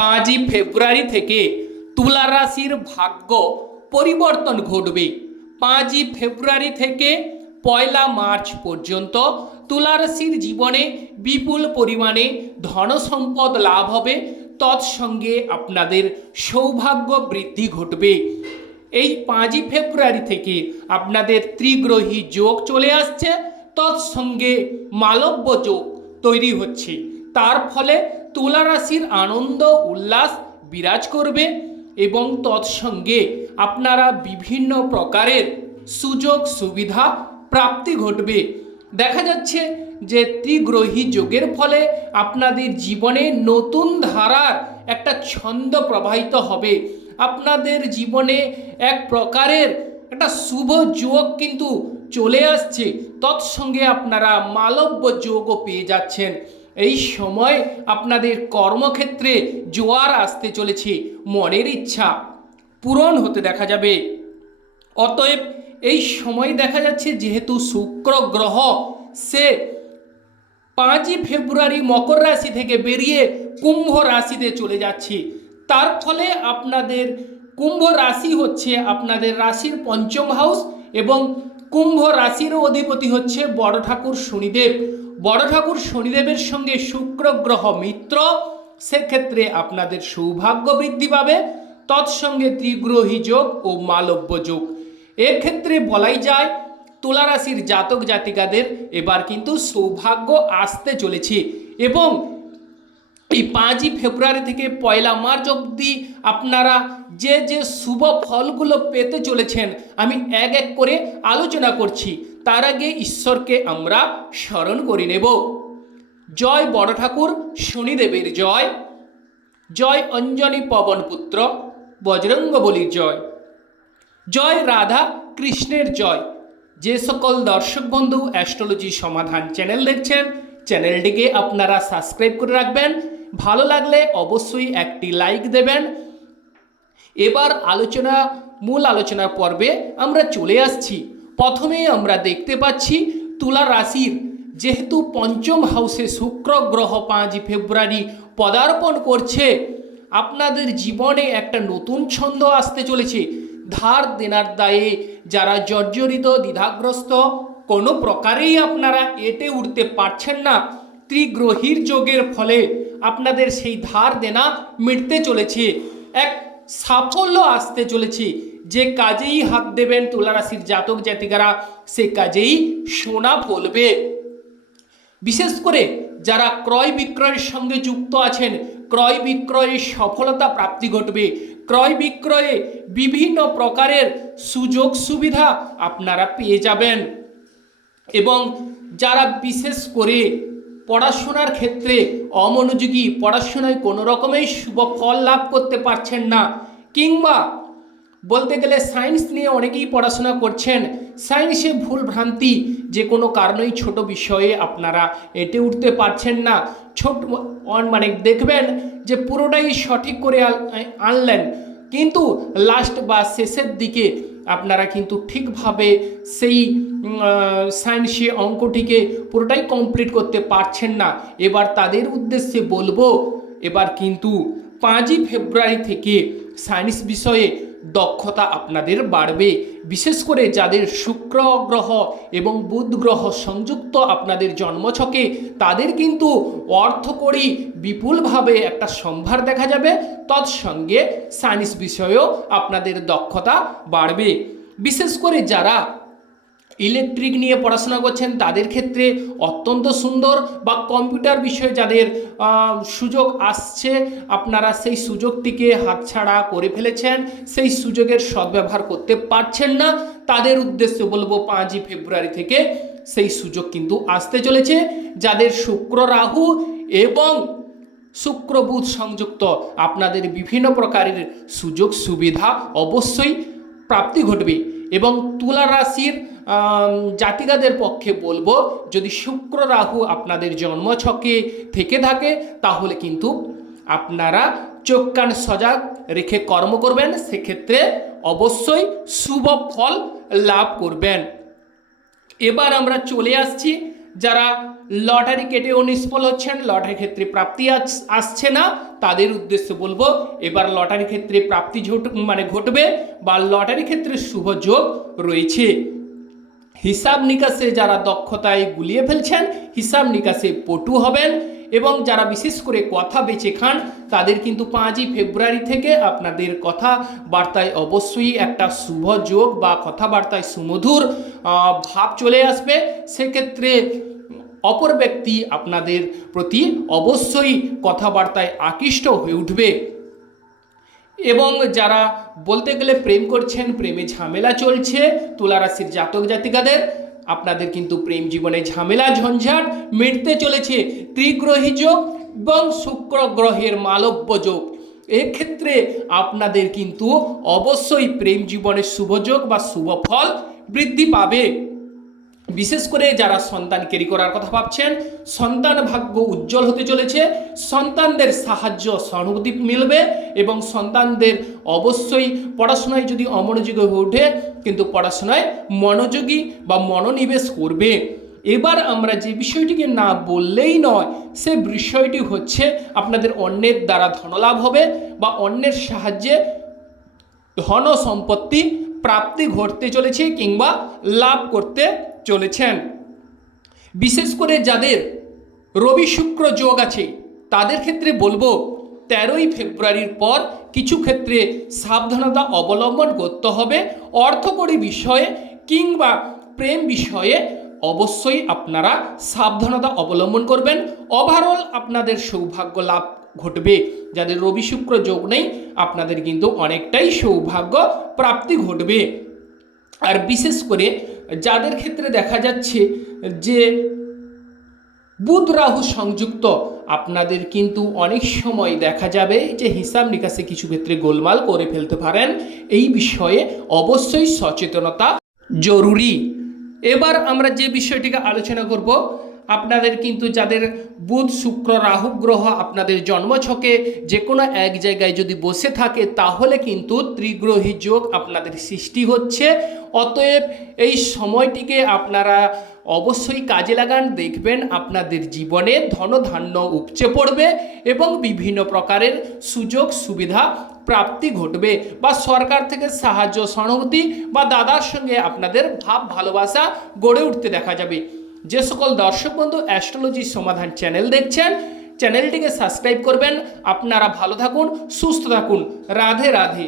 5ই ফেব্রুয়ারি থেকে তুলা রাশির ভাগ্য পরিবর্তন ঘটবে। 5ই ফেব্রুয়ারি থেকে 1 মার্চ পর্যন্ত তুলা রাশির জীবনে বিপুল পরিমাণে ধন সম্পদ লাভ হবে, তৎসঙ্গে আপনাদের সৌভাগ্য বৃদ্ধি ঘটবে। এই 5ই ফেব্রুয়ারি থেকে আপনাদের ত্রিগ্রহী যোগ চলে আসছে, তৎসঙ্গে মালব্য যোগ তৈরি হচ্ছে। তার ফলে তুলা রাশির আনন্দ উল্লাস বিরাজ করবে এবং তৎসঙ্গে আপনারা বিভিন্ন প্রকারের সুযোগ সুবিধা প্রাপ্তি ঘটবে। দেখা যাচ্ছে যে ত্রিগ্রহী যোগের ফলে আপনাদের জীবনে নতুন ধারার একটা ছন্দ প্রবাহিত হবে। আপনাদের জীবনে এক প্রকারের একটা শুভ যোগ কিন্তু চলে আসছে, তৎসঙ্গে আপনারা মালব্য যোগও পেয়ে যাচ্ছেন। এই সময় আপনাদের কর্মক্ষেত্রে জোয়ার আসতে চলেছে, মনের ইচ্ছা পূরণ হতে দেখা যাবে। অতএব এই সময় দেখা যাচ্ছে যেহেতু শুক্র গ্রহ সে 5ই ফেব্রুয়ারি মকর রাশি থেকে বেরিয়ে কুম্ভ রাশিতে চলে যাচ্ছে, তার ফলে আপনাদের কুম্ভ রাশি হচ্ছে আপনাদের রাশির পঞ্চম হাউস এবং কুম্ভ রাশির অধিপতি হচ্ছে বড় ঠাকুর শনিদেব। বড় ঠাকুর শনিদেবের সঙ্গে শুক্র গ্রহ মিত্র, সেক্ষেত্রে আপনাদের সৌভাগ্য বৃদ্ধি পাবে, তৎসঙ্গে ত্রিগ্রহী যোগ ও মালব্য যোগ। এক্ষেত্রে বলাই যায় তুলা রাশির জাতক জাতিকাদের এবার কিন্তু সৌভাগ্য আসতে চলেছে এবং এই 5ই ফেব্রুয়ারি থেকে 1 মার্চ অবধি আপনারা যে যে শুভ ফলগুলো পেতে চলেছেন আমি এক এক করে আলোচনা করছি। তার আগে ঈশ্বরকে আমরা স্মরণ করে নেব। জয় বড় ঠাকুর শনিদেবের জয়, জয় অঞ্জনী পবন পুত্র বজরঙ্গ বলির জয়, জয় রাধা কৃষ্ণের জয়। যে সকল দর্শক বন্ধু অ্যাস্ট্রোলজি সমাধান চ্যানেল দেখছেন, চ্যানেলটিকে আপনারা সাবস্ক্রাইব করে রাখবেন। ভালো লাগলে অবশ্যই একটি লাইক দেবেন। এবার মূল আলোচনার পর্বে আমরা চলে আসছি। প্রথমেই আমরা দেখতে পাচ্ছি তুলা রাশির যেহেতু পঞ্চম হাউসে শুক্র গ্রহ 5ই ফেব্রুয়ারি পদার্পণ করছে, আপনাদের জীবনে একটা নতুন ছন্দ আসতে চলেছে। ধার দেনার দায়ে যারা জর্জরিত দ্বিধাগ্রস্ত, কোনো প্রকারেই আপনারা এঁটে উঠতে পারছেন না, ত্রিগ্রহীর যোগের ফলে আপনাদের সেই ধার দেনা মিটতে চলেছে, এক সাফল্য আসতে চলেছে। যে কাজেই হাত দেবেন তুলা রাশির জাতক জাতিকারা সে কাজেই সোনা ফলবে। বিশেষ করে যারা ক্রয় বিক্রয়ের সঙ্গে যুক্ত আছেন, ক্রয় বিক্রয়ে সফলতা প্রাপ্তি ঘটবে। ক্রয় বিক্রয়ে বিভিন্ন প্রকারের সুযোগ সুবিধা আপনারা পেয়ে যাবেন এবং যারা বিশেষ করে পড়াশোনার ক্ষেত্রে অমনোযোগী, পড়াশোনায় কোনো রকমের শুভ ফল লাভ করতে পারছেন না, কিংবা বলতে গেলে সায়েন্স নিয়ে অনেকেই পড়াশোনা করছেন, সায়েন্সে ভুল ভ্রান্তি যে কোনো কারণেই ছোট বিষয়ে আপনারা এঁটে উঠতে পারছেন না। মানে দেখবেন যে পুরোটাই সঠিক করে আনলেন, কিন্তু লাস্ট বা শেষের দিকে আপনারা কিন্তু ঠিকভাবে সেই সায়েন্সে অঙ্কটিকে পুরোটাই কমপ্লিট করতে পারছেন না। এবার তাদের উদ্দেশ্যে বলবো, এবার কিন্তু 5ই ফেব্রুয়ারি থেকে সায়েন্স বিষয়ে দক্ষতা আপনাদের বাড়বে। বিশেষ করে যাদের শুক্র গ্রহ এবং বুধ গ্রহ সংযুক্ত আপনাদের জন্মছকে, তাদের কিন্তু অর্থকড়ি বিপুলভাবে একটা সম্ভার দেখা যাবে, তৎসঙ্গে সায়েন্স বিষয়েও আপনাদের দক্ষতা বাড়বে। বিশেষ করে যারা ইলেকট্রিক নিয়ে পড়াশোনা করছেন তাদের ক্ষেত্রে অত্যন্ত সুন্দর, বা কম্পিউটার বিষয়ে যাদের সুযোগ আসছে আপনারা সেই সুযোগটিকে হাতছাড়া করে ফেলেছেন, সেই সুযোগের সদ্ব্যবহার করতে পারছেন না, তাদের উদ্দেশ্যে বলবো 5ই ফেব্রুয়ারি থেকে সেই সুযোগ কিন্তু আসতে চলেছে। যাদের শুক্র রাহু এবং শুক্র বুধ সংযুক্ত, আপনাদের বিভিন্ন প্রকারের সুযোগ সুবিধা অবশ্যই প্রাপ্তি ঘটবে। এবং তুলা রাশির জাতিকাদের পক্ষে বলবো, যদি শুক্র রাহু আপনাদের জন্মছকে থেকে থাকে তাহলে কিন্তু আপনারা চোখ কান সজাগ রেখে কর্ম করবেন, সেক্ষেত্রে অবশ্যই শুভ ফল লাভ করবেন। এবার আমরা চলে আসছি যারা লটারি কেটেও নিষ্ফল হচ্ছেন, লটারি ক্ষেত্রে প্রাপ্তি আসছে না, তাদের উদ্দেশ্যে বলবো এবার লটারি ক্ষেত্রে প্রাপ্তি ঘটবে বা লটারি ক্ষেত্রে শুভ যোগ রয়েছে। হিসাব নিকাশে যারা দক্ষতায় গুলিয়ে ফেলছেন, হিসাব নিকাশে পটু হবেন এবং যারা বিশেষ করে কথা বেঁচে খান তাদের কিন্তু 5ই ফেব্রুয়ারি থেকে আপনাদের কথাবার্তায় অবশ্যই একটা শুভ যোগ বা কথাবার্তায় সুমধুর ভাব চলে আসবে। সেক্ষেত্রে অপর ব্যক্তি আপনাদের প্রতি অবশ্যই কথাবার্তায় আকৃষ্ট হয়ে উঠবে। এবং যারা বলতে গেলে প্রেম করছেন, প্রেমে ঝামেলা চলছে, তুলা রাশির জাতক জাতিকাদের আপনাদের কিন্তু প্রেম জীবনে ঝামেলা ঝঞ্ঝাট মিটতে চলেছে। ত্রিগ্রহী যোগ এবং শুক্র গ্রহের মালব্য যোগ, এক্ষেত্রে আপনাদের কিন্তু অবশ্যই প্রেম জীবনের শুভযোগ বা শুভ ফল বৃদ্ধি পাবে। বিশেষ করে যারা সন্তান ক্যারি করার কথা ভাবছেন, সন্তান ভাগ্য উজ্জ্বল হতে চলেছে, সন্তানদের সাহায্য সহানুভূতি মিলবে এবং সন্তানদের অবশ্যই পড়াশোনায় যদি অমনোযোগী হয়ে ওঠে কিন্তু পড়াশোনায় মনোযোগী বা মনোনিবেশ করবে। এবার আমরা যে বিষয়টিকে না বললেই নয়, সে বিষয়টি হচ্ছে আপনাদের অন্যের দ্বারা ধনলাভ হবে বা অন্যের সাহায্যে ধন সম্পত্তি প্রাপ্তি ঘটতে চলেছে কিংবা লাভ করতে চলেছেন। বিশেষ করে যাদের রবি শুক্র যোগ আছে তাদের ক্ষেত্রে বলবো 13ই ফেব্রুয়ারির পর কিছু ক্ষেত্রে সাবধানতা অবলম্বন করতে হবে। অর্থকরী বিষয়ে কিংবা প্রেম বিষয়ে অবশ্যই আপনারা সাবধানতা অবলম্বন করবেন। ওভারঅল আপনাদের সৌভাগ্য লাভ ঘটবে। যাদের রবি শুক্র যোগ নেই আপনাদের কিন্তু অনেকটাই সৌভাগ্য প্রাপ্তি ঘটবে। আর বিশেষ করে যাদের ক্ষেত্রে দেখা যাচ্ছে যে বুধ রাহু সংযুক্ত, আপনাদের কিন্তু অনেক সময় দেখা যাবে যে হিসাব নিকাশে কিছু ক্ষেত্রে গোলমাল করে ফেলতে পারেন। এই বিষয়ে অবশ্যই সচেতনতা জরুরি। এবার আমরা যে বিষয়টিকে আলোচনা করব, আপনাদের কিন্তু যাদের বুধ শুক্র রাহু গ্রহ আপনাদের জন্মছকে যে কোনো এক জায়গায় যদি বসে থাকে তাহলে কিন্তু ত্রিগ্রহী যোগ আপনাদের সৃষ্টি হচ্ছে। অতএব এই সময়টিকে আপনারা অবশ্যই কাজে লাগান, দেখবেন আপনাদের জীবনে ধনধান্য উপচে পড়বে এবং বিভিন্ন প্রকারের সুযোগ সুবিধা প্রাপ্তি ঘটবে বা সরকার থেকে সাহায্য সহানুভূতি বা দাদার সঙ্গে আপনাদের ভাব ভালোবাসা গড়ে উঠতে দেখা যাবে। যে সকল দর্শক বন্ধু অ্যাস্ট্রোলজি সমাধান চ্যানেল দেখছেন, চ্যানেলটিকে সাবস্ক্রাইব করবেন। আপনারা ভালো থাকুন, সুস্থ থাকুন। রাধে রাধে।